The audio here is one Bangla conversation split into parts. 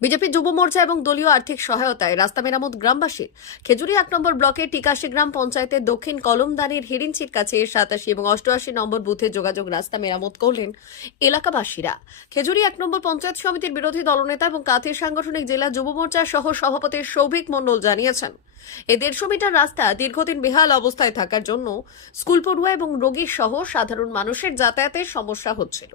বিজেপি যুব মোর্চা এবং দলীয় আর্থিক সহায়তায় রাস্তা মেরামত গ্রামবাসীর। খেজুরি এক নম্বর ব্লকের টিকাশি গ্রাম পঞ্চায়েতের দক্ষিণ কলমদানির হিরিঞ্চির কাছে সাতাশি এবং অষ্টআশি নম্বর বুথে যোগাযোগ রাস্তা মেরামত করলেন এলাকাবাসীরা। খেজুরি এক নম্বর পঞ্চায়েত সমিতির বিরোধী দলনেতা এবং কাথির সাংগঠনিক জেলা যুব মোর্চার সহ সভাপতি সৌভিক মণ্ডল জানিয়েছেন এই দেড়শো মিটার রাস্তা দীর্ঘদিন বেহাল অবস্থায় থাকার জন্য স্কুল পড়ুয়া এবং রোগী সহ সাধারণ মানুষের যাতায়াতের সমস্যা হচ্ছিল।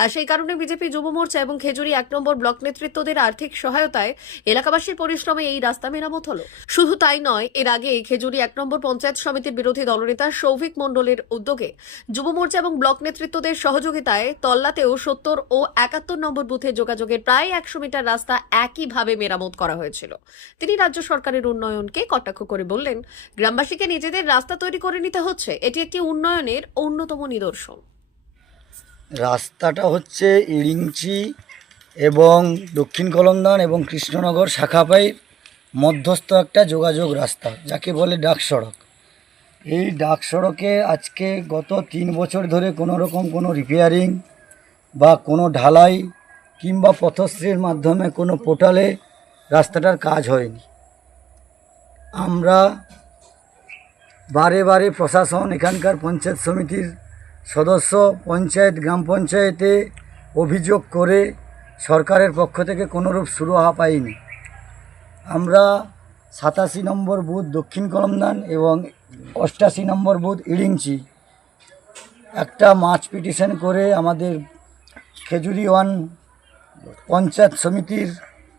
আর সেই কারণে বিজেপি যুব মোর্চা এবং খেজুরি এক নম্বর ব্লক নেতৃত্বদের আর্থিক সহায়তায় এলাকাবাসীর পরিশ্রমে এই রাস্তা মেরামত হলো। শুধু তাই নয়, এর আগে খেজুরি এক নম্বর পঞ্চায়েত সমিতির বিরোধী দলনেতা সৌভিক মণ্ডলের উদ্যোগে যুব মোর্চা এবং ব্লক নেতৃত্বদের সহযোগিতায় তল্লাতেও সত্তর ও একাত্তর নম্বর বুথে যোগাযোগের প্রায় একশো মিটার রাস্তা একইভাবে মেরামত করা হয়েছিল। তিনি রাজ্য সরকারের উন্নয়নকে কটাক্ষ করে বললেন, গ্রামবাসীকে নিজেদের রাস্তা তৈরি করে নিতে হচ্ছে। এটি একটি উন্নয়নের অন্যতম নিদর্শন। রাস্তাটা হচ্ছে ইরিঞ্চি এবং দক্ষিণ কলমদান এবং কৃষ্ণনগর শাখাপাইয়ের মধ্যস্থ একটা যোগাযোগ রাস্তা, যাকে বলে ডাক সড়ক। এই ডাক সড়কে আজকে গত তিন বছর ধরে কোনো রকম কোনো রিপেয়ারিং বা কোনো ঢালাই কিংবা পথশ্রীর মাধ্যমে কোনো পোর্টালে রাস্তাটার কাজ হয়নি। আমরা বারে বারে প্রশাসন, এখানকার পঞ্চায়েত সমিতির সদস্য পঞ্চায়েত, গ্রাম পঞ্চায়েতে অভিযোগ করে সরকারের পক্ষ থেকে কোনোরূপ সুরাহা পাইনি। আমরা সাতাশি নম্বর বুথ দক্ষিণ কলমদান এবং অষ্টাশি নম্বর বুথ ইড়িংচি। একটা মাছ পিটিশন করে আমাদের খেজুরি ওয়ান পঞ্চায়েত সমিতির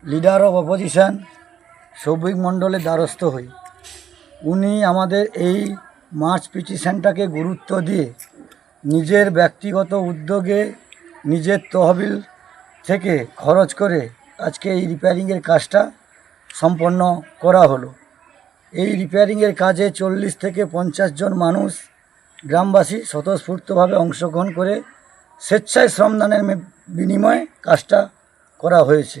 লিডার অফ অপোজিশন সৌভিক মণ্ডলের দ্বারস্থ হই। উনি আমাদের এই মার্চ পিটিশনটাকে গুরুত্ব দিয়ে নিজের ব্যক্তিগত উদ্যোগে নিজের তহবিল থেকে খরচ করে আজকে এই রিপেয়ারিংয়ের কাজটা সম্পন্ন করা হলো। এই রিপেয়ারিংয়ের কাজে চল্লিশ থেকে পঞ্চাশ জন মানুষ গ্রামবাসী স্বতঃস্ফূর্তভাবে অংশগ্রহণ করে স্বেচ্ছায় শ্রমদানের বিনিময়ে কাজটা করা হয়েছে।